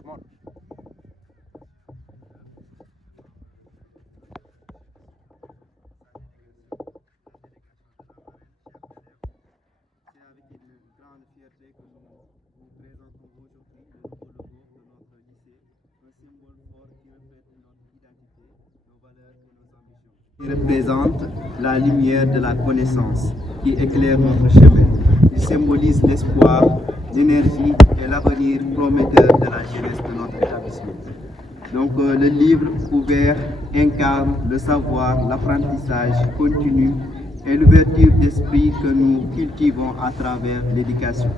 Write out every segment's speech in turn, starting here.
hormones. C'est avec une grande fierté que nous vous présentons aujourd'hui le nouveau logo de notre lycée, un symbole fort qui reflète notre identité, nos valeurs et nos ambitions. Il représente la lumière de la connaissance qui éclaire notre chemin. Il symbolise l'espoir, l'énergie et l'avenir prometteur de la jeunesse de notre établissement. Donc le livre ouvert incarne le savoir, l'apprentissage continu et l'ouverture d'esprit que nous cultivons à travers l'éducation.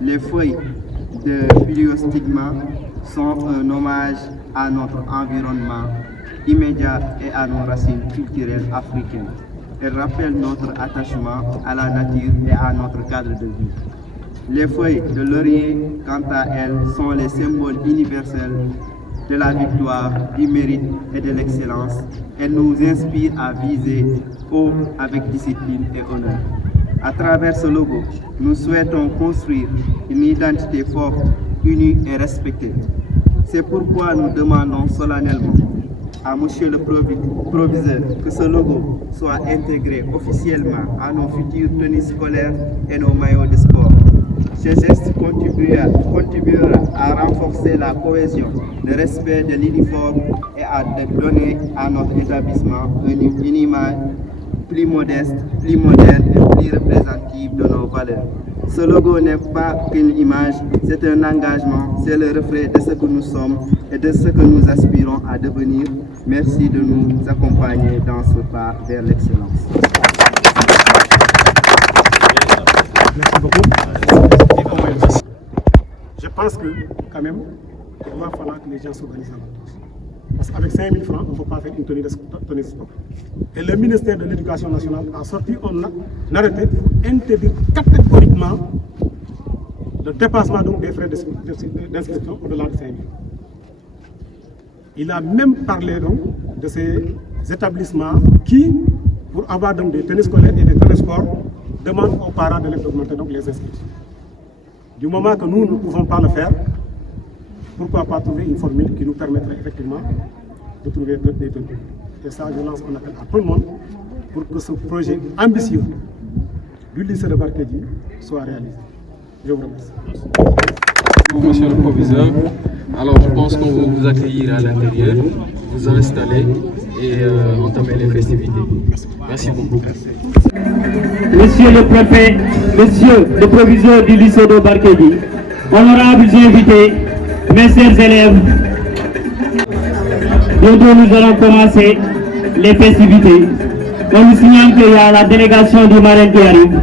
Les feuilles de Philiostigma sont un hommage à notre environnement immédiat et à nos racines culturelles africaines. Elles rappellent notre attachement à la nature et à notre cadre de vie. Les feuilles de laurier, quant à elles, sont les symboles universels de la victoire, du mérite et de l'excellence. Elles nous inspirent à viser haut avec discipline et honneur. À travers ce logo, nous souhaitons construire une identité forte, unie et respectée. C'est pourquoi nous demandons solennellement à Monsieur le Proviseur que ce logo soit intégré officiellement à nos futures tenues scolaires et nos maillots de sport. Ce geste contribuera à renforcer la cohésion, le respect de l'uniforme et à donner à notre établissement une image plus modeste, plus moderne et plus représentative de nos valeurs. Ce logo n'est pas qu'une image, c'est un engagement, c'est le reflet de ce que nous sommes et de ce que nous aspirons à devenir. Merci de nous accompagner dans ce pas vers l'excellence. Merci beaucoup. Je pense que, quand même, il va falloir que les gens s'organisent avant tous. Parce qu'avec 5 000 francs, on ne peut pas faire une tenue de sport. Et le ministère de l'Éducation nationale a sorti un arrêté pour interdire catégoriquement le dépassement donc, des frais d'inscription au-delà de 5 000. Il a même parlé donc, de ces établissements qui, pour avoir donc, des tenues scolaires et des tenues sport, demandent aux parents de d'augmenter donc, les inscriptions. Du moment que nous ne pouvons pas le faire, pourquoi pas trouver une formule qui nous permettrait effectivement de trouver des tenues. Et ça, je lance un appel à tout le monde pour que ce projet ambitieux du lycée de Barkédji soit réalisé. Je vous remercie. Monsieur le Proviseur, alors je pense qu'on va vous accueillir à l'intérieur, vous installer et entamer les festivités. Merci beaucoup. Monsieur le préfet, monsieur le proviseur du lycée de Barkédji, honorables invités, mes chers élèves, bientôt nous allons commencer les festivités. On nous signale qu'il y a la délégation du Marin qui arrive.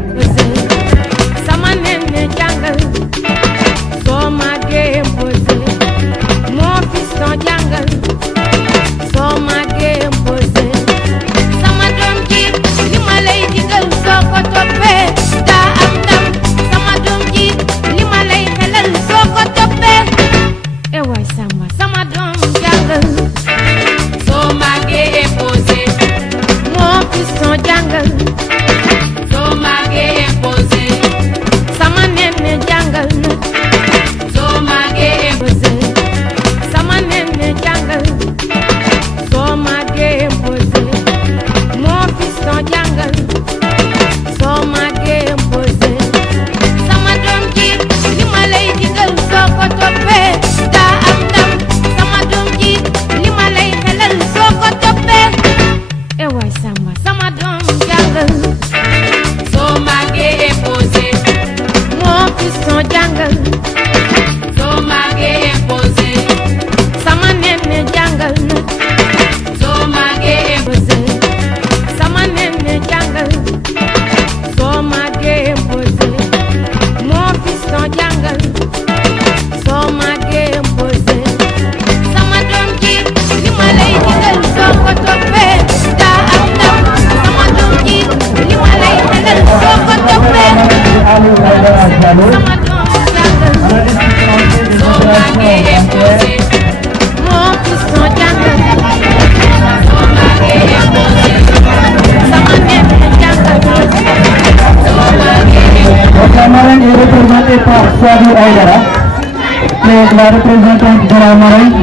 qui est la représentante de la marraine.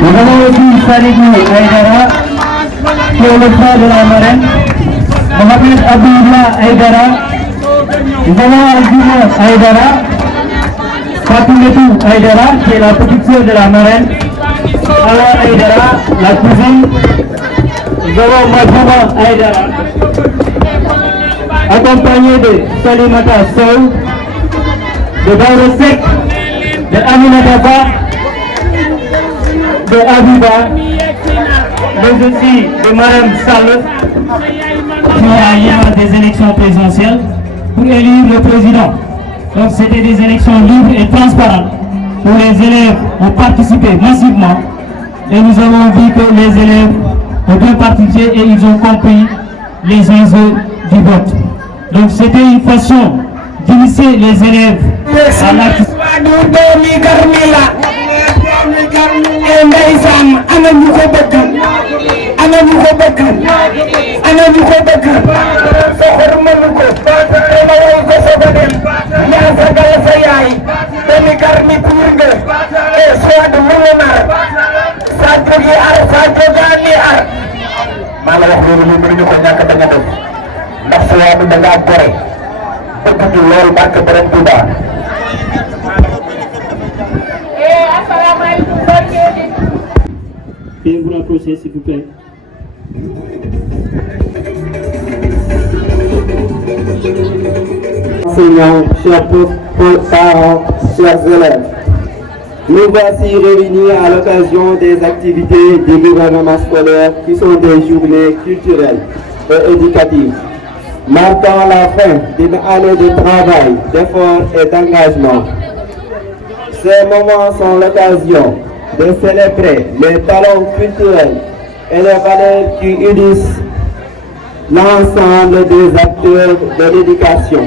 Nous avons aussi Salidou Aïdara, qui est le frère de la marraine. Mohamed Abdullah Aïdara. Nous avons Aldino Aïdara. Fatimetou Aïdara, qui est la petite sœur de la marraine. Awa Aïdara, la cousine. Nous avons Majouma Aïdara, accompagné de Salimata Sow, de Dauro Sek, de Aminata Ba, de Abiba, mais aussi de Mme Sall, qui a hier des élections présidentielles pour élire le président. Donc c'était des élections libres et transparentes où les élèves ont participé massivement et nous avons vu que les élèves ont bien participé et ils ont compris les enjeux du vote. Donc c'était une façon d'initier les élèves à l'acte. maa la wax loolu moom mënuñu ko ñàkk bañ a def ndax sa waa bi da ngaa gore bëgg ci loolu barke borom Touba. Et vous rapprochez s'il vous plaît. Enseignants, chers parents, chers élèves, nous voici réunis à l'occasion des activités du gouvernement scolaire qui sont des journées culturelles et éducatives, marquant la fin d'une année de travail, d'efforts et d'engagement. Ces moments sont l'occasion de célébrer les talents culturels et les valeurs qui unissent l'ensemble des acteurs de l'éducation.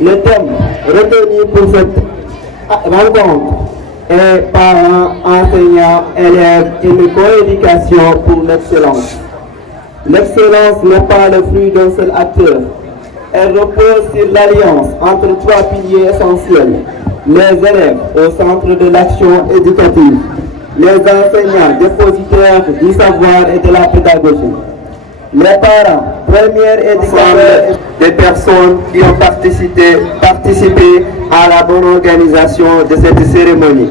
Le thème retenu pour cette rencontre est parents, enseignants, élèves, une coéducation pour l'excellence. L'excellence n'est pas le fruit d'un seul acteur. Elle repose sur l'alliance entre trois piliers essentiels. Les élèves au centre de l'action éducative, les enseignants dépositaires du savoir et de la pédagogie, les parents, premiers éducateurs, des personnes qui ont participé à la bonne organisation de cette cérémonie.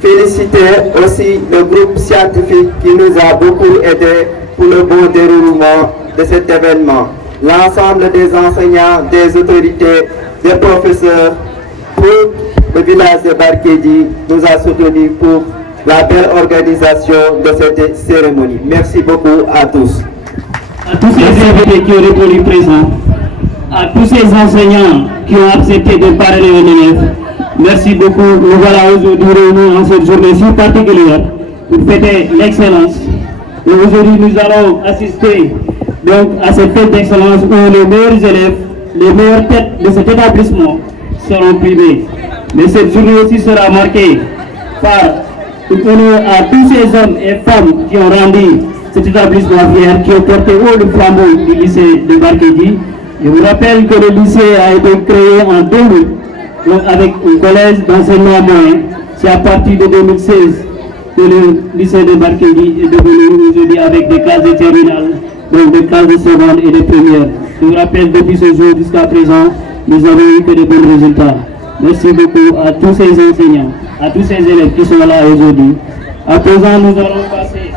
Féliciter aussi le groupe scientifique qui nous a beaucoup aidés pour le bon déroulement de cet événement. L'ensemble des enseignants, des autorités, des professeurs, tout le village de Barkédi nous a soutenus pour la belle organisation de cette cérémonie. Merci beaucoup à tous. À tous ces invités qui ont répondu présents, à tous ces enseignants qui ont accepté de parler aux élèves, merci beaucoup. Nous voilà aujourd'hui réunis en cette journée si particulière pour fêter l'excellence. Et aujourd'hui, nous allons assister donc à cette fête d'excellence où les meilleurs élèves, les meilleures têtes de cet établissement seront primés. Mais cette journée aussi sera marquée par une honneur à tous ces hommes et femmes qui ont rendu cet établissement fier, qui ont porté haut le flambeau du lycée de Barkédi. Je vous rappelle que le lycée a été créé en 2000, donc avec un collège d'enseignement moyen. C'est à partir de 2016 que le lycée de Barkédi est devenu aujourd'hui avec des classes de terminale, donc des classes de seconde et de première. Je vous rappelle, depuis ce jour jusqu'à présent, nous avons eu que de bons résultats. Merci beaucoup à tous ces enseignants, à tous ces élèves qui sont là aujourd'hui. À présent, nous allons passer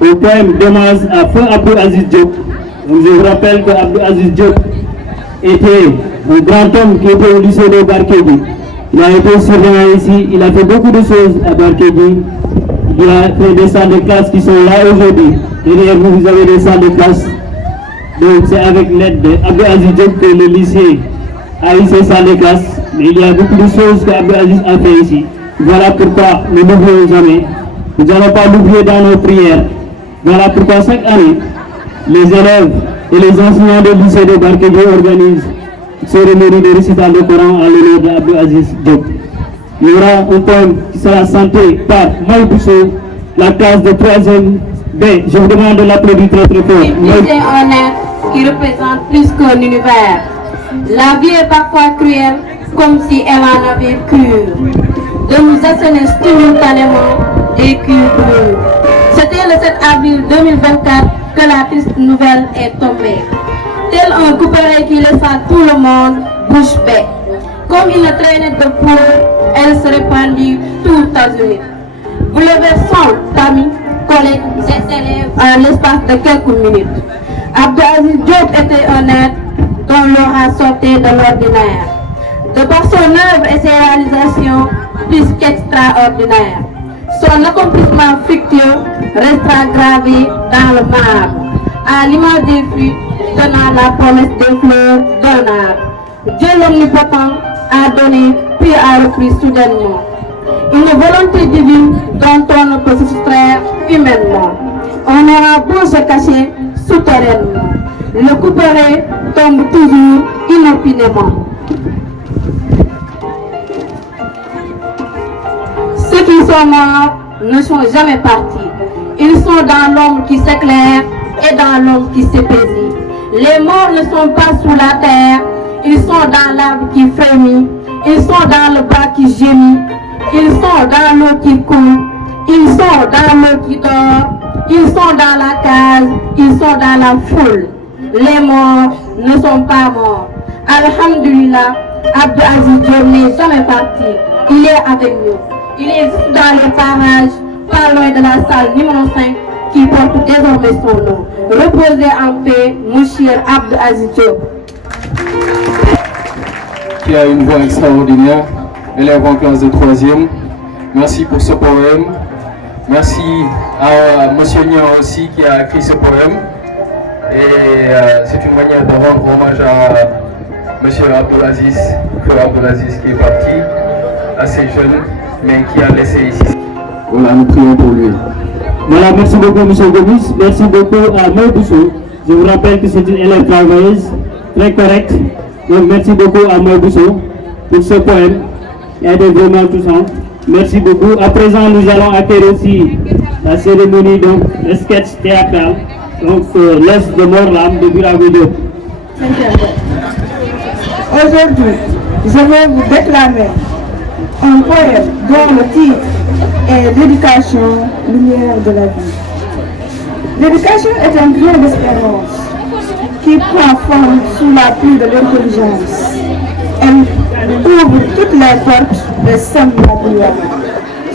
au poème d'hommage à Feu Abdou Aziz Diop. Donc, je vous rappelle que Abdou Aziz Diop était un grand homme qui était au lycée de Barkédi. Il a été surveillant ici, il a fait beaucoup de choses à Barkédi. Il a fait des salles de classe qui sont là aujourd'hui. Derrière vous, vous avez des salles de classe. Donc c'est avec l'aide d'Abdou Aziz Diop que le lycée a eu ses salles de classe. Mais il y a beaucoup de choses qu'Abdou Aziz a fait ici. Voilà pourquoi nous n'oublions jamais. Nous n'allons pas l'oublier dans nos prières. Voilà pourquoi chaque année, les élèves et les enseignants du lycée de Barkédi organisent une cérémonie de récital de Coran à l'honneur d'Abdou Aziz Diop. Il y aura un poème qui sera chanté par Maï Bousso, la classe de 3e B. Je vous demande de l'applaudir très très fort. Lycée en être qui représente plus qu'un univers. La vie est parfois cruelle, comme si elle en avait cure, de nous asséner simultanément des cures bleues. C'était le 7 avril 2024 que la triste nouvelle est tombée. Tel un couperet qui laissa tout le monde bouche bée. Comme une traînée de poudre, elle se répandit tout azur. Bouleversant amis, collègues et élèves en l'espace de quelques minutes. Abdou Aziz Diop était un être dont l'aura sortait de l'ordinaire. De par son œuvre et ses réalisations plus qu'extraordinaires. Son accomplissement fructueux restera gravé dans le marbre, à l'image des fruits donnant la promesse des fleurs d'un arbre. Dieu l'omnipotent a donné puis a repris soudainement. Une volonté divine dont on ne peut se soustraire humainement. On aura beau se cacher souterrainement. Le couperet tombe toujours inopinément. Ceux qui sont morts ne sont jamais partis. Ils sont dans l'ombre qui s'éclaire et dans l'ombre qui s'épaissit. Les morts ne sont pas sous la terre, ils sont dans l'arbre qui frémit, ils sont dans le bras qui gémit, ils sont dans l'eau qui coule, ils sont dans l'eau qui dort, ils sont dans la case, ils sont dans la foule. Les morts ne sont pas morts. Alhamdulillah, Abdou Aziz Diop n'est jamais parti. Il est avec nous. Il est dans les parages, pas loin de la salle numéro 5, qui porte désormais son nom. Reposez en paix, mon cher Abdou Aziz Diop. Qui a une voix extraordinaire, élève en classe de 3e. Merci pour ce poème. Merci à M. Nian aussi qui a écrit ce poème. Et c'est une manière de rendre hommage à M. Abdou Aziz, frère Abdou Aziz qui est parti, assez jeune, mais qui a laissé ici. Voilà, nous prions pour lui. Voilà, merci beaucoup M. Gomis, merci beaucoup à Maïbousso. Je vous rappelle que c'est une élève travailleuse, très correcte. Donc merci beaucoup à Maïbousso pour ce poème. Il a été vraiment touchant. Merci beaucoup. À présent, nous allons accueillir aussi la cérémonie, donc le sketch théâtral. Donc, l'Est de Morlam de Biragoudou. Aujourd'hui, je vais vous déclamer un poème dont le titre est L'éducation, lumière de la vie. L'éducation est un grain d'espérance qui prend forme sous la pluie de l'intelligence. Elle ouvre toutes les portes et sème la gloire.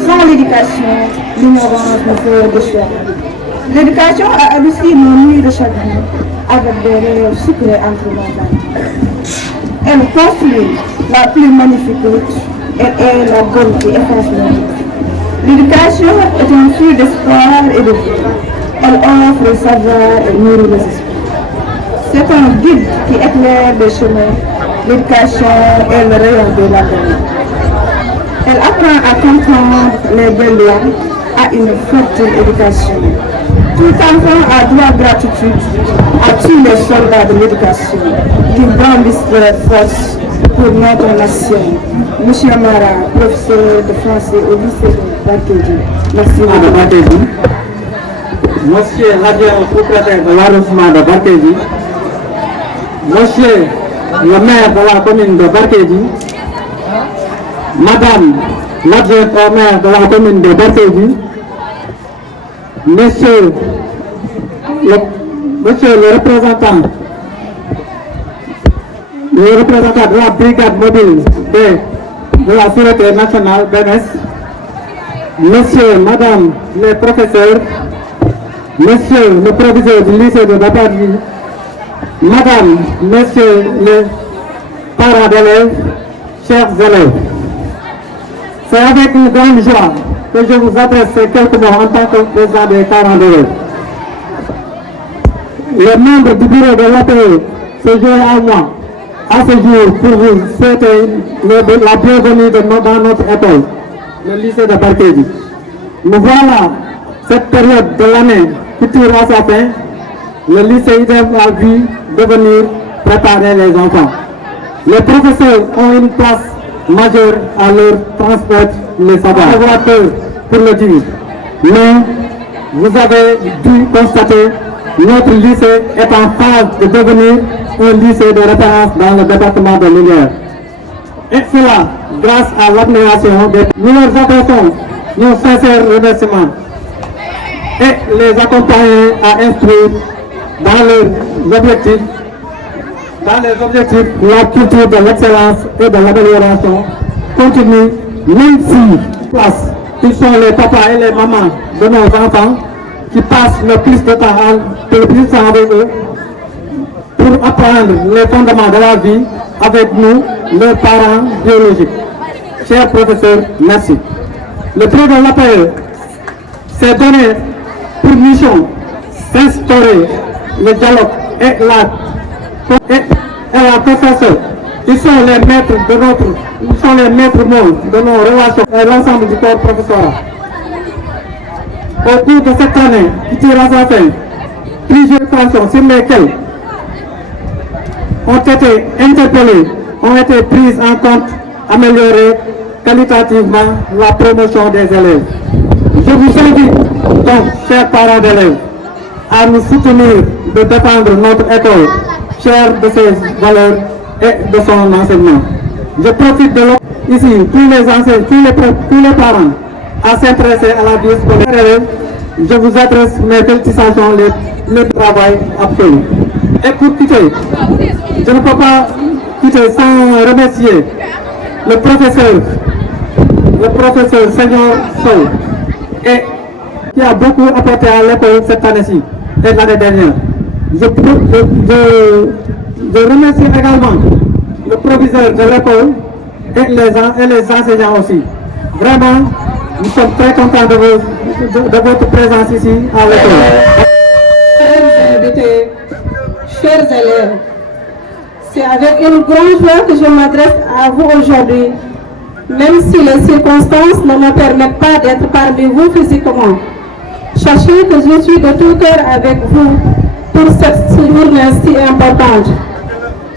Sans l'éducation, l'ignorance ne fait de choix. L'éducation a adouci nos nuits de chagrin avec des rêves sucrés entre nos mains. Elle construit la plus magnifique route. Elle est la gomme qui efface la route. L'éducation est un fruit d'espoir et de vie. Elle offre le savoir et nourrit les esprits. C'est un guide qui éclaire les chemins. L'éducation est le rayon de la vie. Elle apprend à comprendre les belles lois, à une fertile éducation. Tout enfant a droit de gratitude à tous les soldats de l'éducation qui brandissent leur force pour notre nation. Monsieur Amara, professeur de français au lycée de Barkédji. Merci de Barkédji. Monsieur l'adjoint propriétaire de l'arrondissement de Barkédji. Monsieur le maire de la commune de Barkédji. Madame l'adjointe au maire de la commune de Barkédji. Monsieur le représentant de la brigade mobile de la Sûreté nationale BNS, Monsieur, Madame les professeurs, Monsieur le proviseur du lycée de Barkédji, Madame, Messieurs les parents d'élèves, chers élèves, c'est avec une grande joie que je vous adresse quelques mots en tant que président des parents d'élèves. Les membres du bureau de l'APE se joignent à moi à ce jour pour vous souhaiter la bienvenue dans notre école, le lycée de Barkédji. Nous voilà, cette période de l'année qui tire à sa fin, le lycée IDEM a vu devenir préparer les enfants. Les professeurs ont une place majeure à leur transport les savoirs. Avoir peur pour le dire. Mais vous avez dû constater notre lycée est en phase de devenir un lycée de référence dans le département de Linguère. Et cela, grâce à l'abnégation des... Nous leur adressons nos sincères remerciements et les accompagner à instruire dans leurs objectifs la culture de l'excellence et de l'amélioration continue, même si place, ils sont les papas et les mamans de nos enfants qui passent le plus de temps avec eux pour apprendre les fondements de la vie avec nous, leurs parents biologiques. Chers professeurs, merci. Le prix de l'APE s'est donné pour mission d'instaurer le dialogue et la consensus. Ils sont les maîtres mots de nos relations et l'ensemble du corps professoral. Au cours de cette année qui tire à sa fin, plusieurs questions sur lesquelles ont été interpellées ont été prises en compte, améliorées qualitativement la promotion des élèves. Je vous invite donc, chers parents d'élèves, à nous soutenir de défendre notre école, chère de ses valeurs et de son enseignement. Je profite de l'occasion ici, tous les enseignants, tous les parents, à s'intéresser à la vie scolaire. Je vous adresse mes félicitations, le travail absolu. Écoutez, je ne peux pas quitter sans remercier le professeur Seigneur Sow, et qui a beaucoup apporté à l'école cette année-ci et l'année dernière. Je remercie également le proviseur de l'école et les enseignants aussi. Vraiment, nous sommes très contents de votre présence ici à l'école. Chers invités, chers élèves, c'est avec une grande joie que je m'adresse à vous aujourd'hui, même si les circonstances ne me permettent pas d'être parmi vous physiquement. Sachez que je suis de tout cœur avec vous pour cette journée si importante.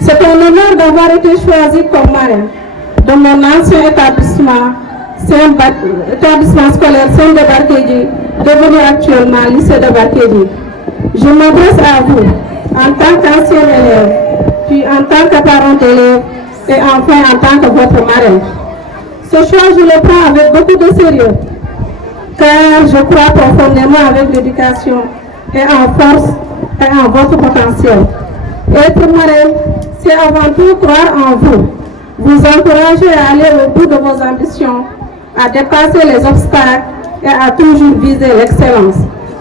C'est un honneur d'avoir été choisi comme marraine de mon ancien établissement scolaire Saint de Barkédji, devenu actuellement lycée de Barkédji. Je m'adresse à vous en tant qu'ancien élève, puis en tant que parent d'élève et enfin en tant que votre marraine. Ce choix, je le prends avec beaucoup de sérieux, car je crois profondément avec l'éducation et en force et en votre potentiel. Être marraine, c'est avant tout croire en vous, vous encourager à aller au bout de vos ambitions, à dépasser les obstacles et à toujours viser l'excellence,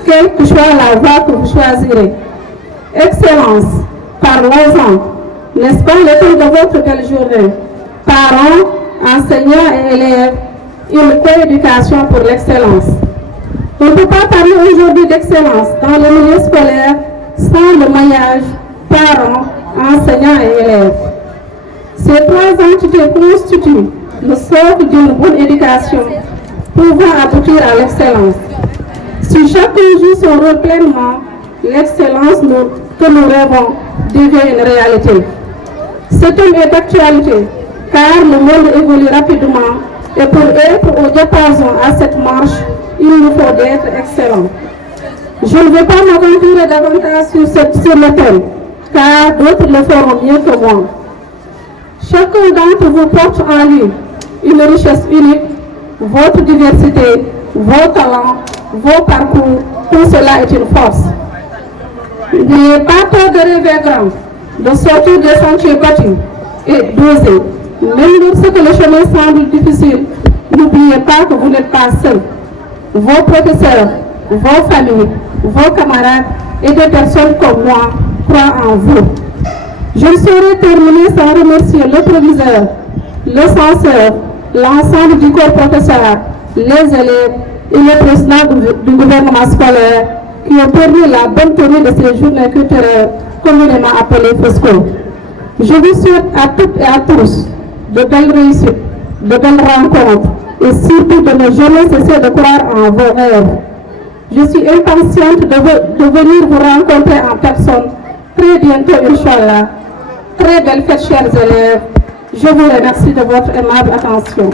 quelle que soit la voie que vous choisirez. Excellence, parlons-en, n'est-ce pas le thème de votre belle journée? Parents, enseignants et élèves, une coéducation pour l'excellence. On ne peut pas parler aujourd'hui d'excellence dans le milieu scolaire sans le maillage parents, enseignants et élèves. Ces trois entités constituent le socle d'une bonne éducation pouvant aboutir à l'excellence. Si chacun joue son rôle pleinement, l'excellence que nous rêvons devient une réalité. Ce thème est d'actualité, car le monde évolue rapidement et pour être au diapason à cette marche, il nous faut d'être excellents. Je ne vais pas m'aventurer davantage sur le thème, car d'autres le feront mieux que moi. Chacun d'entre vous porte en lui une richesse unique, votre diversité, vos talents, vos parcours, tout cela est une force. N'ayez pas peur de rêver grand, de sortir des sentiers battus et d'oser. Même lorsque le chemin semble difficile, n'oubliez pas que vous n'êtes pas seul. Vos professeurs, vos familles, vos camarades et des personnes comme moi croient en vous. Je ne saurais terminer sans remercier le proviseur, le censeur, l'ensemble du corps professoral, les élèves et le président du gouvernement scolaire qui ont permis la bonne tenue de ces journées culturelles communément appelées FOSCO. Je vous souhaite à toutes et à tous de belles réussites, de belles rencontres et surtout de ne jamais cesser de croire en vos rêves. Je suis impatiente de venir vous rencontrer en personne très bientôt, Inch'Allah. Très belle fête, chers élèves. Je vous remercie de votre aimable attention.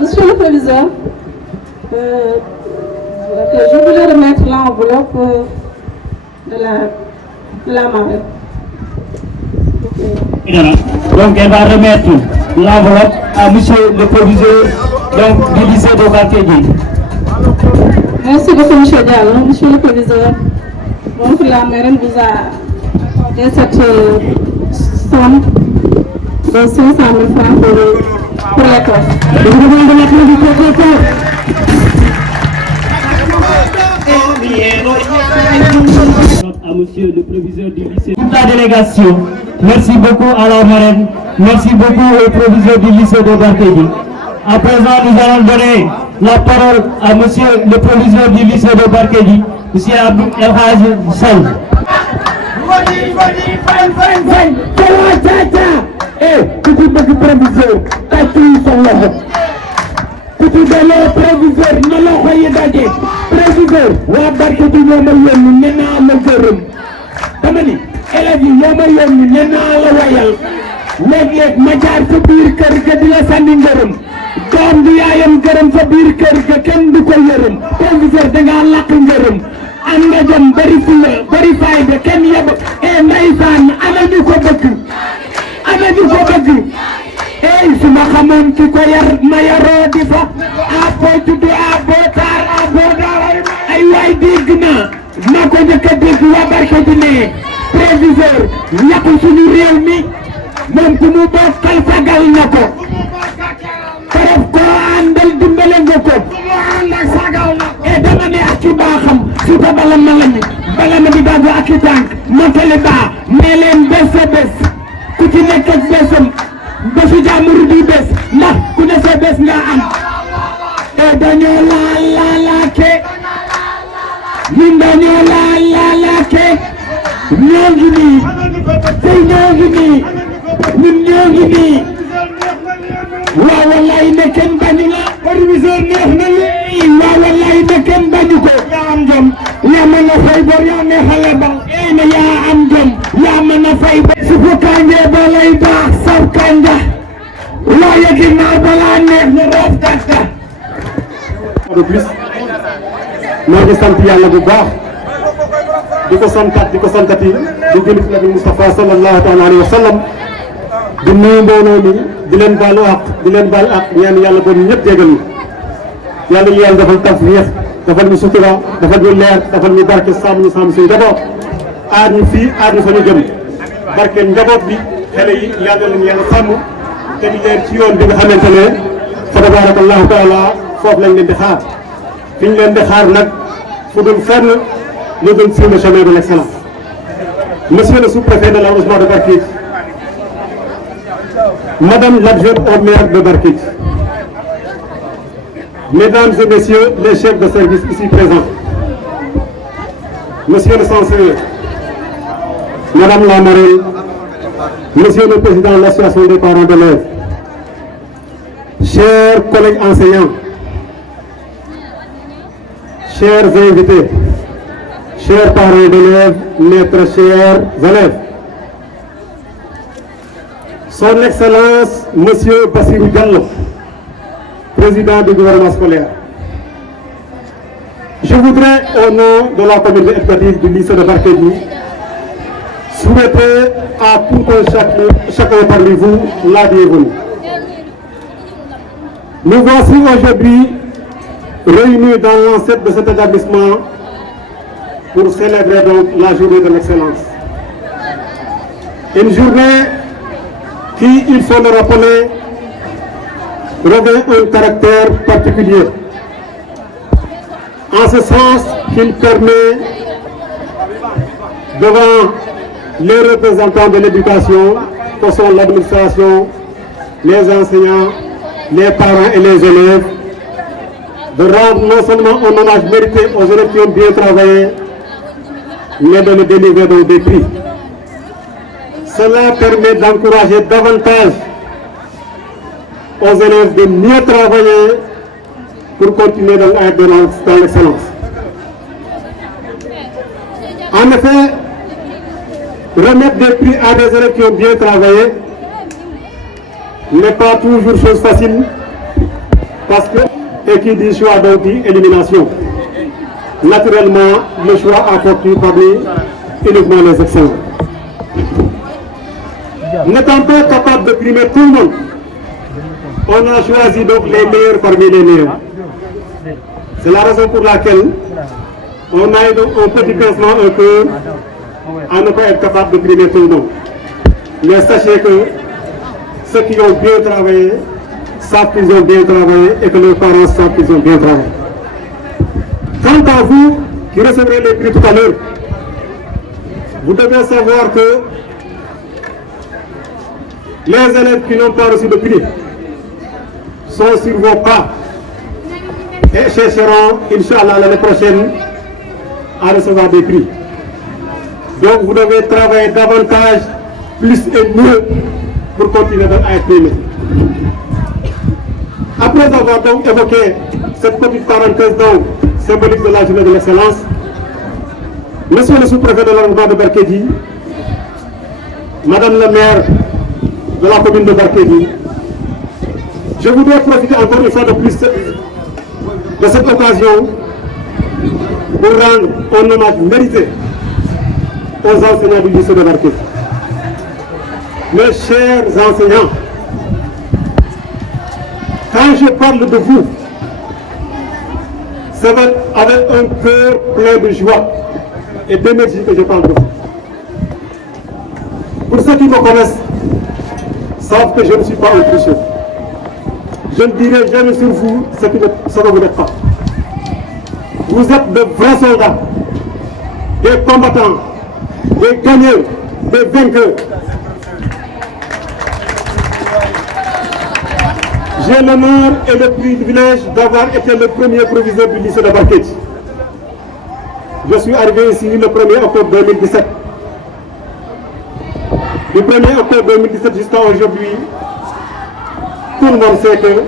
Monsieur le proviseur, je voulais remettre l'enveloppe de la marraine. Donc elle va remettre l'enveloppe à monsieur le proviseur donc, du lycée de Barkédji. Merci beaucoup, monsieur Diallo. Monsieur le proviseur, donc la marraine vous a accordé cette somme de 500 000 francs pour l'école. Je vous demande de l'applaudir très fort. À monsieur le proviseur du lycée. Toute la délégation, merci beaucoup à la marraine, merci beaucoup au proviseur du lycée de Barkédji. À présent, nous allons donner la parole à monsieur le proviseur du lycée de Barkédji, monsieur Abdou El Hadj Sall. Président waa Barkédji ñoo ma yónni nee naa la gërëm dama ni élèves yi ñoo ma yónni nee naa la wayal léeg-léeg ma jaar sa biir kër ga di la sànni ngërëm doom di yaayam gërëm sa biir kër ga kenn du ko yërëm professeur da ngaa làq ngërëm am nga jom bari fulla bari fayda kenn yeb ndeysaan ana ñu ko bëgg ana ñu ko bëgg su ma xamoon ki ko yar ma yaroo di fa boo juddu boo taar boo daara ay waay dégg naa ko njëkk a dégg waa Barkédji ne préviseur yàqu suñu réew mi moom ku mu bokkal sagal na ko taraf koo àndal dimbale nga ko dama ne ak ci baaxam su ta bala mi di dagg ak i tànk motale baa nee leen bés sa bés ku ci nekk ak bésam bésu jàmbur di bés ndax ku ne sa bés nga am dañoo laalaake ñun dañoo laalaake ñoo ngi nii tey ñoo ngi nii ñun ñoo ngi nii waaw wallaay ne kenn bañu la proviseur neex na li waaw wallaay ne kenn bañu ko yaa am jom yaa mën a fay bor yaa neexale ba ne yaa am jom yaa mën a fay bor su ko kànjee ba lay baax saw kànja waaye ginnaaw balaa neex ñu roof tàkka de plus maa ngi sant yàlla bu baax di ko santat di ko santati di jël ci Nabi Moustapha sallallahu alayhi wa sallam di nuyu mbooloo mi di leen baalu àq di leen baal àq ñaan yàlla boobu ñëpp jégal ñu yàlla ñu yàlla defal tawfiix defal ñu sutura defal ñu leer defal ñu barke sàmm ñu sàmm suñu njaboot aar ñu fii aar ñu fa ñu jëm barke njaboot bi xale yi yàlla leen yàlla sàmm te di leen ci yoon bi nga xamante ne fa tabarakallahu taala foofu lañ leen di xaar fi ñu leen di xaar nag fu dul fenn lu dul sur le chemin de l'excellence. Monsieur le sous-préfet de l'arrondissement de Barkédji, Madame l'adjointe au maire de Barkédji, Mesdames et Messieurs les chefs de service ici présents, Monsieur le censeur, Madame la marraine, Monsieur le président de l'association des parents d'élèves, chers collègues enseignants, chers invités, chers parents d'élèves, maîtres, chers élèves, Son Excellence, Monsieur Bassirou Diallo, président du gouvernement scolaire. Je voudrais, au nom de la communauté éducative du lycée de Barkédji, souhaiter à tout un chacun parmi vous la bienvenue. Nous voici aujourd'hui réunis dans l'enceinte de cet établissement pour célébrer donc la journée de l'excellence. Une journée qui, il faut le rappeler, revêt un caractère particulier. En ce sens qu'il permet, devant les représentants de l'éducation, que sont l'administration, les enseignants, les parents et les élèves, de rendre non seulement un hommage mérité aux élèves qui ont bien travaillé, mais de le délivrer donc des prix. Cela permet d'encourager davantage aux élèves de mieux travailler pour continuer dans l'excellence. En effet, remettre des prix à des élèves qui ont bien travaillé n'est pas toujours chose facile, parce que, et qui dit choix donc dit élimination. Naturellement, le choix a porté parmi uniquement les excellents. N'étant pas capable de primer tout le monde, on a choisi donc les meilleurs parmi les meilleurs. C'est la raison pour laquelle on a eu donc un petit pincement un peu à ne pas être capable de primer tout le monde. Mais sachez que ceux qui ont bien travaillé savent qu'ils ont bien travaillé et que leurs parents savent qu'ils ont bien travaillé. Quant à vous qui recevrez les prix tout à l'heure, vous devez savoir que les élèves qui n'ont pas reçu de prix sont sur vos pas et chercheront, Inch'Allah, l'année prochaine à recevoir des prix. Donc vous devez travailler davantage, plus et mieux pour continuer à être primé. Après avoir donc évoqué cette petite parenthèse donc symbolique de la journée de l'excellence, Monsieur le sous-préfet de l'arrondissement de Barkédji, Madame la maire de la commune de Barkédji, je voudrais profiter encore une fois de plus de cette occasion pour rendre un hommage mérité aux enseignants du lycée de Barkédji. Mes chers enseignants, quand je parle de vous, c'est avec un cœur plein de joie et d'énergie que je parle de vous. Pour ceux qui me connaissent, savent que je ne suis pas un tricheur. Je ne dirai jamais sur vous ce que vous n'êtes pas. Vous êtes de vrais soldats, des combattants, des gagnants, des vainqueurs. J'ai l'honneur et le privilège d'avoir été le premier proviseur du lycée de Barkédji. Je suis arrivé ici le 1er octobre 2017. Du 1er octobre 2017 jusqu'à aujourd'hui, tout le monde sait que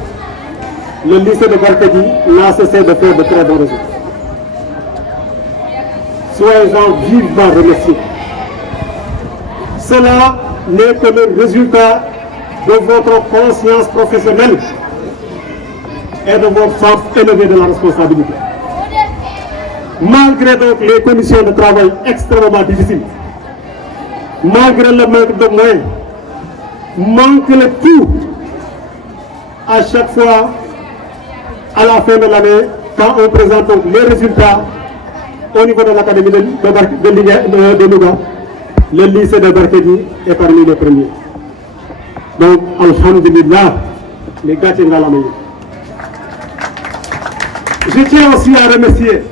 le lycée de Barkédji n'a cessé de faire de très bons résultats. Soyez-en vivement remerciés. Cela n'est que le résultat de votre conscience professionnelle et de votre sens élevé de la responsabilité. Malgré donc les conditions de travail extrêmement difficiles, malgré le manque de moyens, malgré le tout, à chaque fois, à la fin de l'année, quand on présente donc les résultats au niveau de l'académie de Louga, le lycée de Barkédji est parmi les premiers. Donc, alhamdulillah, les gars tiennent la main. Je tiens aussi à remercier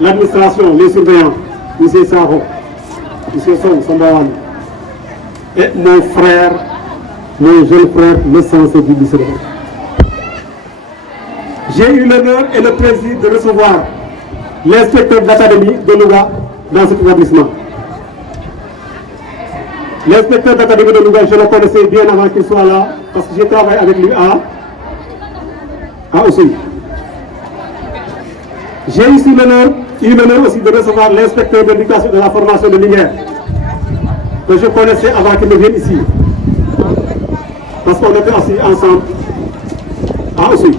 l'administration, les surveillants, M. Saro, M. Son, Sambawan, et mon frère, mon jeune frère, le censeur du lycée. J'ai eu l'honneur et le plaisir de recevoir l'inspecteur d'académie de Louga dans cet établissement. L'inspecteur d'académie de Louga, je le connaissais bien avant qu'il soit là, parce que j'ai travaillé avec lui à Oussouye. J'ai eu l'honneur aussi de recevoir l'inspecteur de l'éducation de la formation de Linguère, que je connaissais avant qu'il ne vienne ici. Parce qu'on était assis ensemble à Oussouye.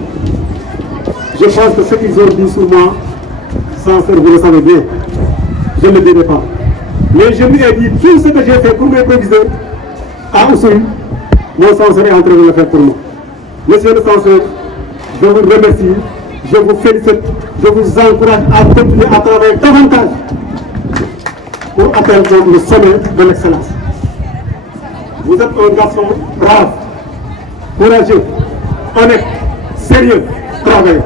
Je pense que ce qu'ils ont dit sur moi, sans faire, vous le savez bien, je ne le dirai pas. Mais je lui ai dit tout ce que j'ai fait pour mes proviseurs à Oussouye, mon censeur est en train de le faire pour moi. Monsieur le censeur, je vous remercie, je vous félicite, je vous encourage à continuer à travailler davantage pour atteindre le sommet de l'excellence. Vous êtes un garçon brave, courageux, honnête, sérieux, travailleur.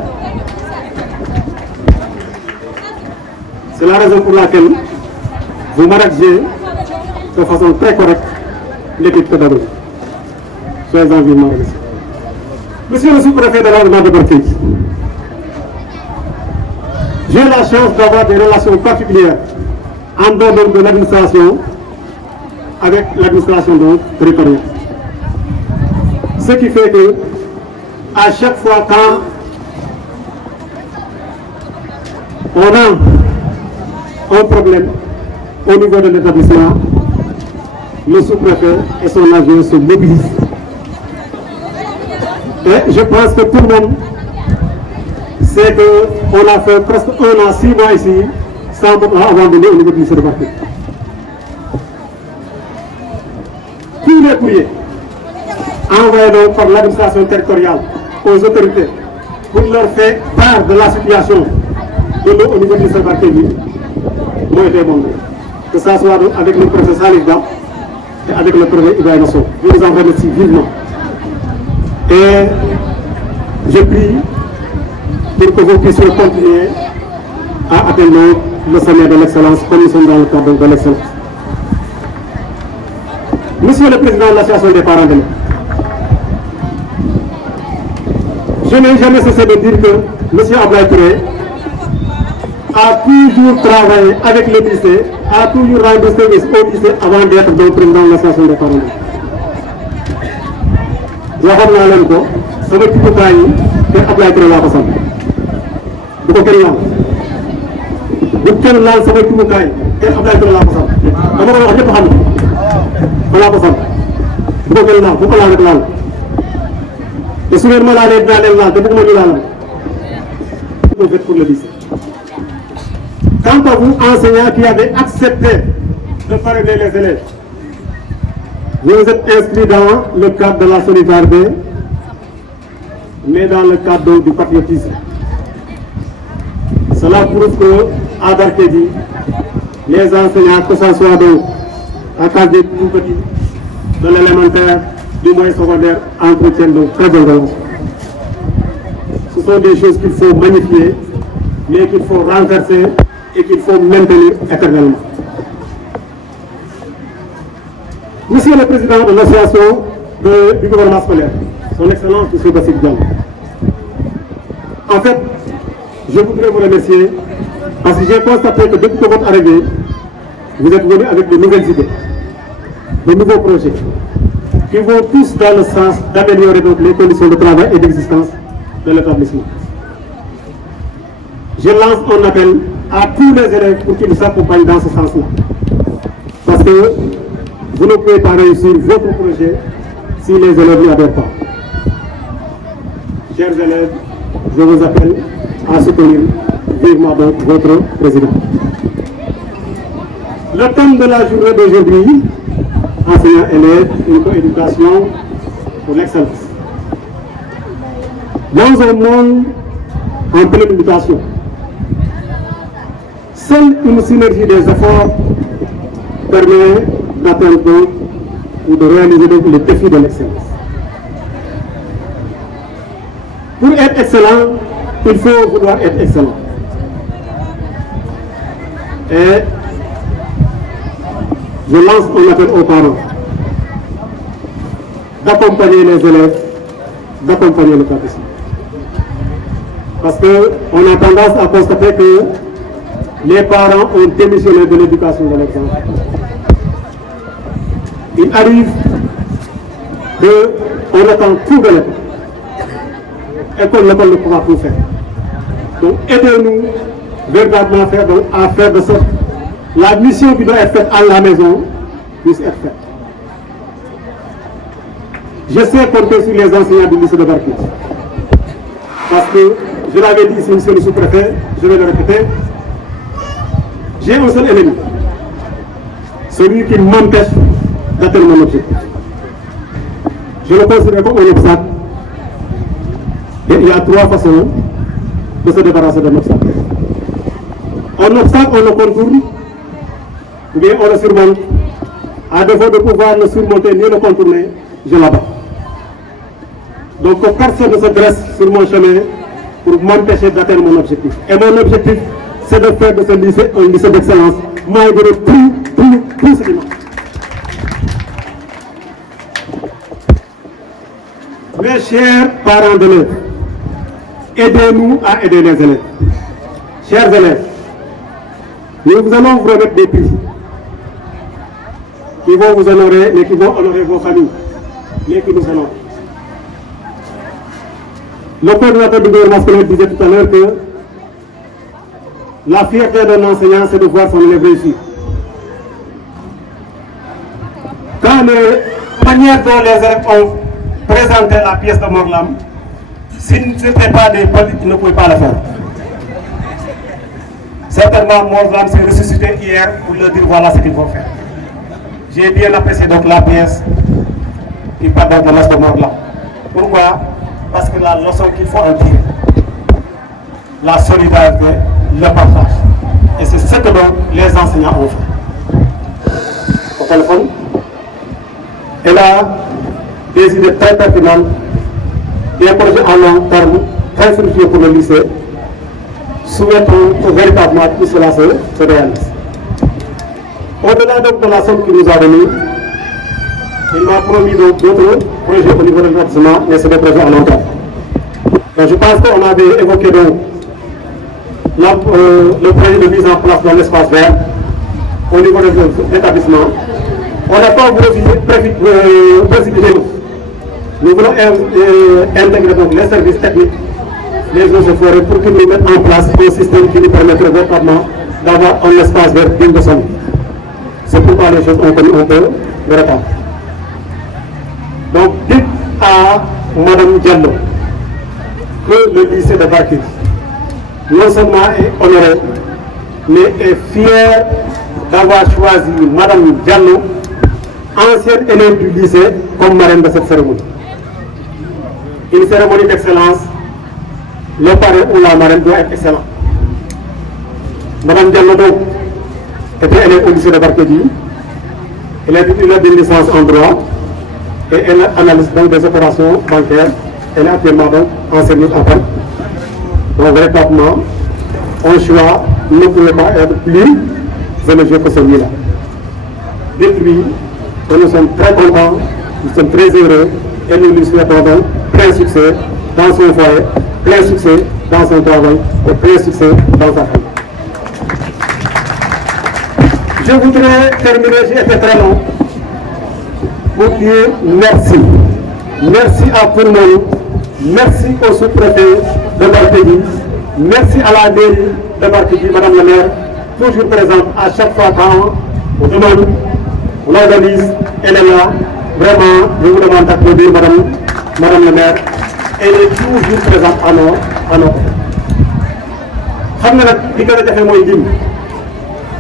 C'est la raison pour laquelle vous managez de façon très correcte l'équipe pédagogique. Soyez-en vivement remerciés. Monsieur le sous-préfet de l'arrondissement de Barkédji, j'ai la chance d'avoir des relations particulières en dehors de l'administration avec l'administration territoriale. Ce qui fait que à chaque fois quand on a un problème au niveau de l'établissement, le sous-préfet et son adjoint se mobilisent. Et je pense que tout le monde sait qu'on a fait presque 1 an, 6 mois ici, sans abandonner au niveau du lycée de Barkédji. tous les courriers envoyés donc par l'administration territoriale aux autorités pour leur faire part de la situation de l'eau au niveau du Serval Kédougou ont été montrés. Que ça soit donc avec le professeur Salif Ba et avec le professeur Ibrahima Sow. Je vous en remercie vivement. Et je prie pour que vous puissiez continuer à atteindre le sommet de l'excellence comme nous sommes dans le cadre de l'excellence. Monsieur le Président de l'Association des parents d'élèves, je n'ai jamais cessé de dire que M. Ablaye Touré a toujours travaillé avec le lycée, a toujours rendu service au lycée avant d'être donc président de l'Association des parents d'élèves. waxoon naa leen ko sama jumtukaay yi te Ablaye Touré laa ko sant bu ko kenn laal bu kenn laal sama jumtukaay te Ablaye Touré laa ko sant dama ko wax ñëpp xam ma laa ko sant bu ko kenn laal bu ko laal rek laal te su ngeen ma laalee dinaa leen laal te bëgguma ñu laal vous faites pour le lycée. Quant à vous, enseignants qui avez accepté de parrainer les élèves, vous êtes inscrits dans le cadre de la solidarité, mais dans le cadre du patriotisme. Cela prouve que, à Darkédi, les enseignants, que ce soit donc à case des tout petits, de l'élémentaire, du moyen secondaire, entretiennent donc très bonne relation. Ce sont des choses qu'il faut magnifier, mais qu'il faut renverser et qu'il faut maintenir éternellement. Monsieur le Président de l'Association du gouvernement scolaire, son Excellence M. Bassir Diallo. En fait, je voudrais vous remercier parce que j'ai constaté que depuis que votre arrivée, vous êtes venu avec de nouvelles idées, de nouveaux projets qui vont tous dans le sens d'améliorer donc les conditions de travail et d'existence de l'établissement. Je lance un appel à tous les élèves pour qu'ils nous accompagnent dans ce sens-là. Parce que vous ne pouvez pas réussir votre projet si les élèves n'y adhèrent pas. Chers élèves, je vous appelle à soutenir vivement donc votre président. Le thème de la journée d'aujourd'hui, enseignants-élèves, une coéducation pour l'excellence. Dans un monde en pleine mutation, seule une synergie des efforts permet d'atteindre ou de réaliser donc les défis de l'excellence. Pour être excellent, il faut vouloir être excellent. Et je lance un appel aux parents d'accompagner les élèves, d'accompagner l'établissement. Parce qu'on a tendance à constater que les parents ont démissionné de l'éducation de leurs enfants. Il arrive qu'on attend tout de l'école et que l'école ne pourra tout faire. Donc aidez-nous véritablement à faire de sorte que la mission qui doit être faite à la maison puisse être faite. Je sais compter sur les enseignants du lycée de Barkis. Parce que, je l'avais dit ici, monsieur le sous-préfet, je vais le répéter, j'ai un seul ennemi, celui qui m'empêche d'atteindre mon objectif. Je le considère comme un obstacle. Et il y a trois façons de se débarrasser d'un obstacle. Un obstacle, on le contourne, ou bien on le surmonte. À défaut de pouvoir le surmonter ni le contourner, je l'abats. Donc personne ne se dresse sur mon chemin pour m'empêcher d'atteindre mon objectif. Et mon objectif, c'est de faire de ce lycée un lycée d'excellence, malgré tout ce qui manque. Mes chers parents d'élèves, aidez-nous à aider les élèves. Chers élèves, nous allons vous remettre des prix qui vont vous honorer, mais qui vont honorer vos familles, mais qui nous honorent. Le coordinateur du gouvernement scolaire disait tout à l'heure que la fierté d'un enseignant, c'est de voir son élève réussir. Quand la manière dont les élèves ont présenté la pièce de Morlam, si ce n'était pas des politiques, ils ne pouvaient pas le faire. Certainement, Morlam s'est ressuscité hier pour leur dire voilà ce qu'il faut faire. J'ai bien apprécié donc la pièce qui parle de l'âge de mort là. Pourquoi? Parce que la leçon qu'il faut en tirer, la solidarité, le partage. Et c'est ce que donc les enseignants ont fait. Au téléphone, elle a des idées très pertinentes, des projets à long terme, très fructueux pour le lycée. Souhaitons que véritablement tout cela se réalise. Au-delà donc de la somme qu'il nous a donnée, il m'a promis donc d'autres projets au niveau de l'établissement, mais c'est des projets à long terme. Donc je pense qu'on avait évoqué donc le projet de mise en place dans l'espace vert au niveau de l'établissement. On n'a pas voulu précipiter. Nous voulons intégrer donc les services techniques, les eaux et forêts pour qu'ils nous mettent en place un système qui nous permettrait véritablement d'avoir un espace vert digne de son nom. C'est pourquoi les choses ont connu un peu de retard. Donc, dites à Mme Diallo que le lycée de Barkédji non seulement est honoré, mais est fier d'avoir choisi Mme Diallo, ancienne élève du lycée, comme marraine de cette cérémonie. Une cérémonie d'excellence, le parrain ou la marraine doit être excellent. Mme Diallo donc était élève au lycée de Barkédji. Elle est titulaire d'une licence en droit et elle analyse donc des opérations bancaires. Elle est actuellement donc enseignante en banque. Donc véritablement, un choix ne pouvait pas être plus élogieux que celui-là. Depuis, nous sommes très contents, nous sommes très heureux et nous lui souhaitons donc plein succès dans son foyer, plein succès dans son travail et plein succès dans sa famille. Je voudrais terminer, j'ai été très long, pour dire merci. Merci à tout le monde, merci au sous-préfet de Barkédji, merci à la mairie de Barkédji, Madame la maire, toujours présente à chaque fois quand on demande, on organise, elle est là. Vraiment, je vous demande d'applaudir Madame la maire. Elle est toujours présente à nos côtés. Xam nga nag li gën a jafe mooy lim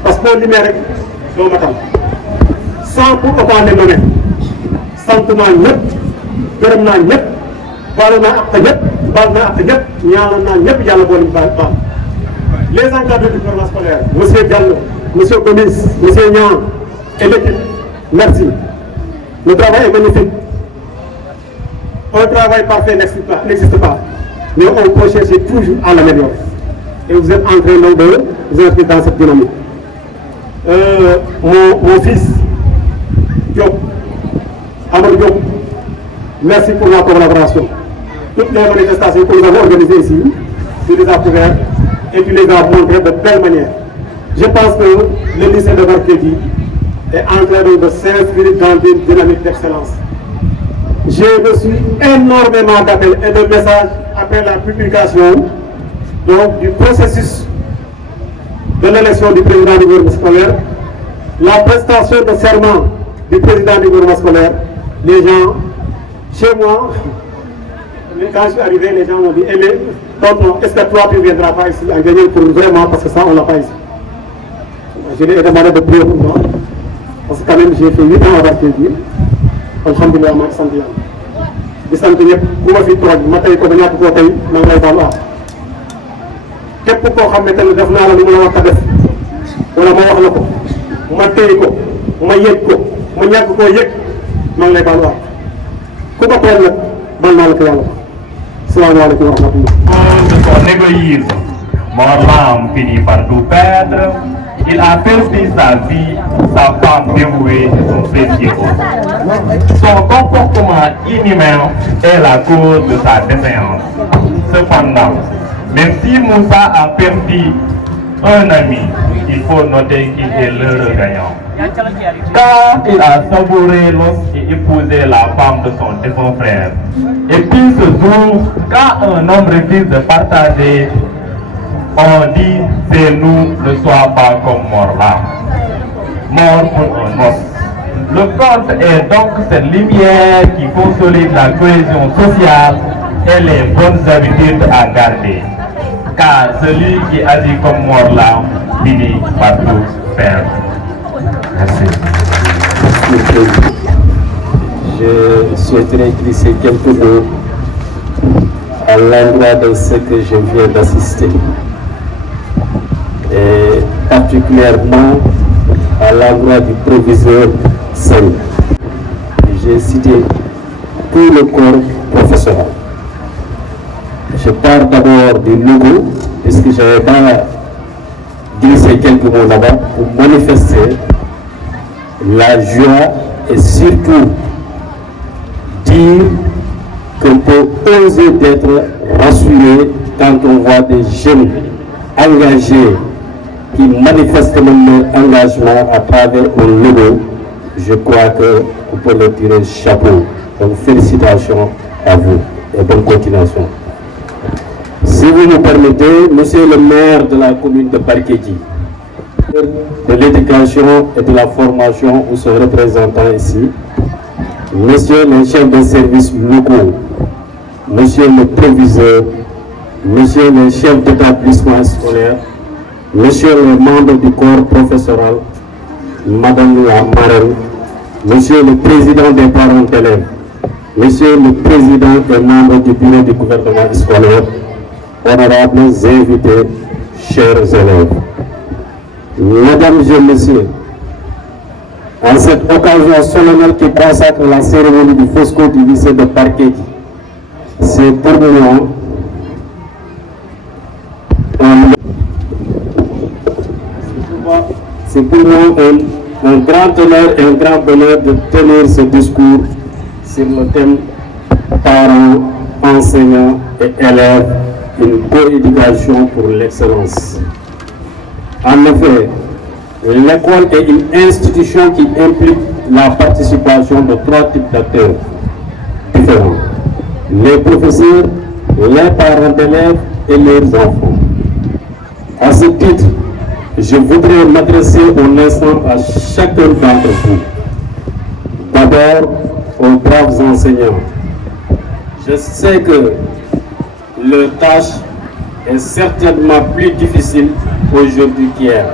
parce que boo limee rek doo matal sans pour autant ne nommer sant naa ñëpp gërëm naa ñëpp baalu naa ak ñëpp baal naa ak ñëpp ñaanal naa ñëpp yàlla boole baal les encadrés du gouvernement scolaire monsieur Diallo, monsieur Gomis, monsieur Niang et l'équipe, merci. Le travail est magnifique. Un travail parfait n'existe pas, mais on peut chercher toujours à l'améliorer. Et vous êtes en train de vous inscrire dans cette dynamique. Mon fils, Diop, Amadou Diop, merci pour la collaboration. Toutes les manifestations que nous avons organisées ici, tu les as couvertes et tu les as montrées de belle manière. Je pense que le lycée de Barkédji est en train de s'inscrire dans une dynamique d'excellence. J'ai reçu énormément d'appels et de messages après la publication donc, du processus de l'élection du président du gouvernement scolaire, la prestation de serment du président du gouvernement scolaire. Les gens, chez moi, quand je suis arrivé, les gens m'ont dit, mais tonton, est-ce que toi tu ne viendras pas ici en gagner pour vraiment, parce que ça on ne l'a pas ici. Je lui ai demandé de prier pour moi, parce que quand même j'ai fait 8 ans à Barkédji. Alhamdulillah, maa ngi sant yàlla di sant ñëpp ku ma fi toog ma tey ko ba ñàkk koo tey maa ngi lay baal wax képp koo xam ne tamit def naa la lu ma la wax a def wala ma wax la ko ma téye ko ma yëg ko ma ñàkk koo yëg maa ngi lay baal wax ku ko teel nag baal naa la ko yàlla salaamaaleykum wa rahmatullah. De son égoïsme, Morlam finit par tout perdre. Il a perdu sa vie, sa femme dévouée et son précieux. Son comportement inhumain est la cause de sa défaillance. Cependant, même si Moussa a perdu un ami, il faut noter qu'il est l'heureux gagnant. Car il a savouré lorsqu'il épousait la femme de son défunt frère. Et puis ce jour, quand un homme refuse de partager, on dit c'est nous, ne sois pas comme Morlam. Mort pour un os. Le conte est donc cette lumière qui consolide la cohésion sociale et les bonnes habitudes à garder. Car celui qui agit comme Morlam finit par tout perdre. Merci. discours prévu, je souhaiterais glisser quelques mots à l'endroit de ce que je viens d'assister, et particulièrement à l'endroit du proviseur Sène. J'ai cité tout le corps professoral. Je pars d'abord du logo, puisque je n'avais pas glissé quelques mots là-bas pour manifester la joie et surtout dire qu'on peut oser d'être rassuré quand on voit des jeunes engagés qui manifestent même leur engagement à travers un logo. Je crois qu'on peut leur tirer chapeau. Donc félicitations à vous et bonne continuation. Si vous me permettez, monsieur le maire de la commune de Barkédji, de l'éducation et de la formation ou son représentant ici, monsieur le chef de service locaux, monsieur le proviseur, monsieur le chef d'établissement scolaire, monsieur le membre du corps professoral, madame la marraine, monsieur le président des parents d'élèves, monsieur le président et membre du bureau du gouvernement scolaire, honorables invités, chers élèves. Mesdames et messieurs, en cette occasion solennelle qui consacre la cérémonie du Fosco du lycée de Barkédji, c'est pour moi un grand honneur et un grand bonheur de tenir ce discours sur le thème parents, enseignants et élèves, une coéducation pour l'excellence. En effet, l'école est une institution qui implique la participation de trois types d'acteurs différents: les professeurs, les parents d'élèves et leurs enfants. À ce titre, je voudrais m'adresser un instant à chacun d'entre vous. D'abord, aux braves enseignants. Je sais que leur tâche est certainement plus difficile aujourd'hui qu'hier.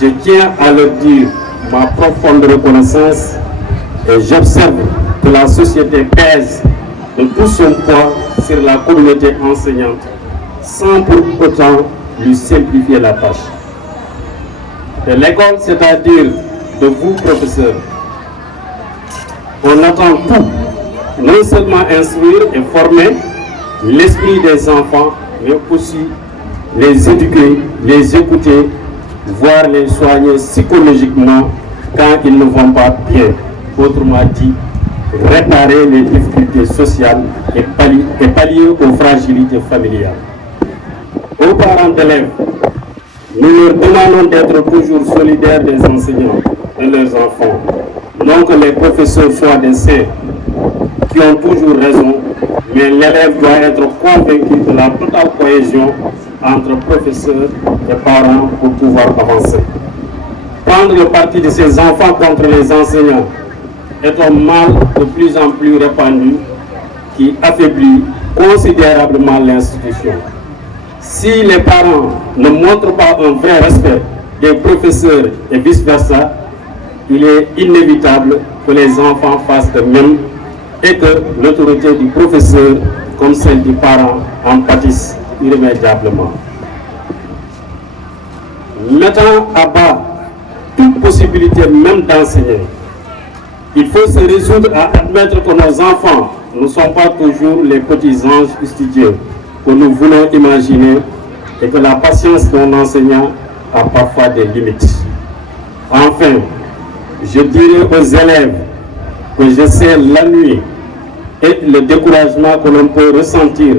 Je tiens à leur dire ma profonde reconnaissance et j'observe que la société pèse de tout son poids sur la communauté enseignante sans pour autant lui simplifier la tâche. De l'école, c'est-à-dire de vous, professeurs, on attend tout, non seulement instruire et former l'esprit des enfants, mais aussi les éduquer, les écouter, voire les soigner psychologiquement quand ils ne vont pas bien. Autrement dit, réparer les difficultés sociales et pallier aux fragilités familiales. Aux parents d'élèves, nous leur demandons d'être toujours solidaires des enseignants et leurs enfants. Non que les professeurs soient des saints qui ont toujours raison, mais l'élève doit être convaincu de la totale cohésion entre professeurs et parents pour pouvoir avancer. Prendre le parti de ces enfants contre les enseignants est un mal de plus en plus répandu qui affaiblit considérablement l'institution. Si les parents ne montrent pas un vrai respect des professeurs et vice-versa, il est inévitable que les enfants fassent de même et que l'autorité du professeur comme celle du parent en pâtissent irrémédiablement. Mettant à bas toute possibilité même d'enseigner, il faut se résoudre à admettre que nos enfants ne sont pas toujours les petits anges studieux que nous voulons imaginer et que la patience d'un enseignant a parfois des limites. Enfin, je dirais aux élèves que je sais l'ennui et le découragement que l'on peut ressentir,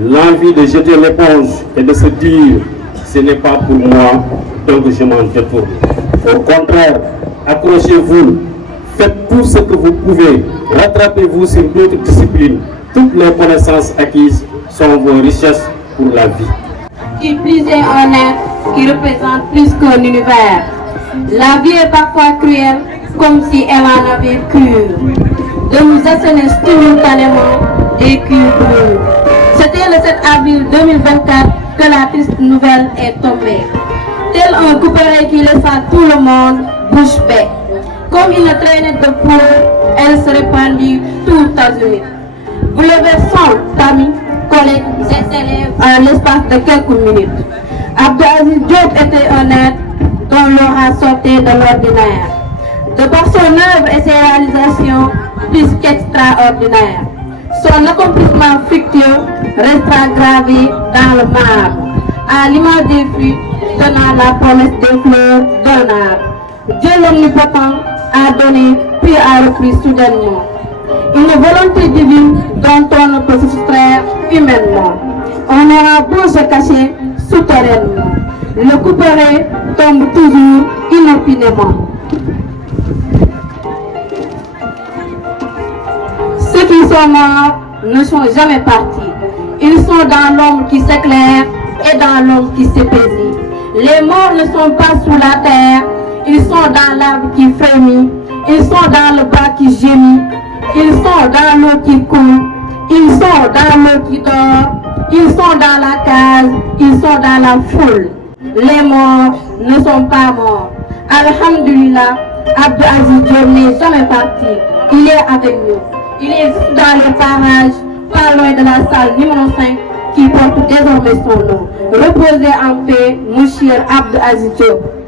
l'envie de jeter l'éponge et de se dire « ce n'est pas pour moi, donc je m'en détourne ». Au contraire, accrochez-vous, faites tout ce que vous pouvez, rattrapez-vous sur d'autres disciplines. Toutes les connaissances acquises sont vos richesses pour la vie. Qui plus est un être qui représente plus qu'un univers. La vie est parfois cruelle, comme si elle en avait cure, de nous asséner simultanément des cures bleus. C'était le 7 avril 2024 que la triste nouvelle est tombée. Tel un couperet qui laissa tout le monde bouche bée. Comme une traînée de poudre, elle se répandit tout azimut. Bouleversant amis, collègues et élèves en l'espace de quelques minutes. Abdou Aziz Diop était un être dont l'aura sortait de l'ordinaire. De par son œuvre et ses réalisations plus qu'extraordinaires, son accomplissement fructueux restera gravé dans le marbre, à l'image des fruits donnant la promesse des fleurs d'un arbre. Dieu l'omnipotent a donné puis a repris soudainement. Une volonté divine dont on ne peut se soustraire humainement. On aura beau se cacher souterrainement. Le couperet tombe toujours inopinément. Ceux qui sont morts ne sont jamais partis. Ils sont dans l'ombre qui s'éclaire et dans l'ombre qui s'épaissit. Les morts ne sont pas sous la terre, ils sont dans l'arbre qui frémit, ils sont dans le bas qui gémit, ils sont dans l'eau qui coule, ils sont dans l'eau qui dort, ils sont dans la case, ils sont dans la foule. Les morts ne sont pas morts. Alhamdulillah, Abdou Aziz Diop n'est jamais parti. Il est avec nous. Il est dans les parages, pas loin de la salle numéro 5, qui porte désormais son nom. Reposez en paix, mon cher Abdou Aziz Diop.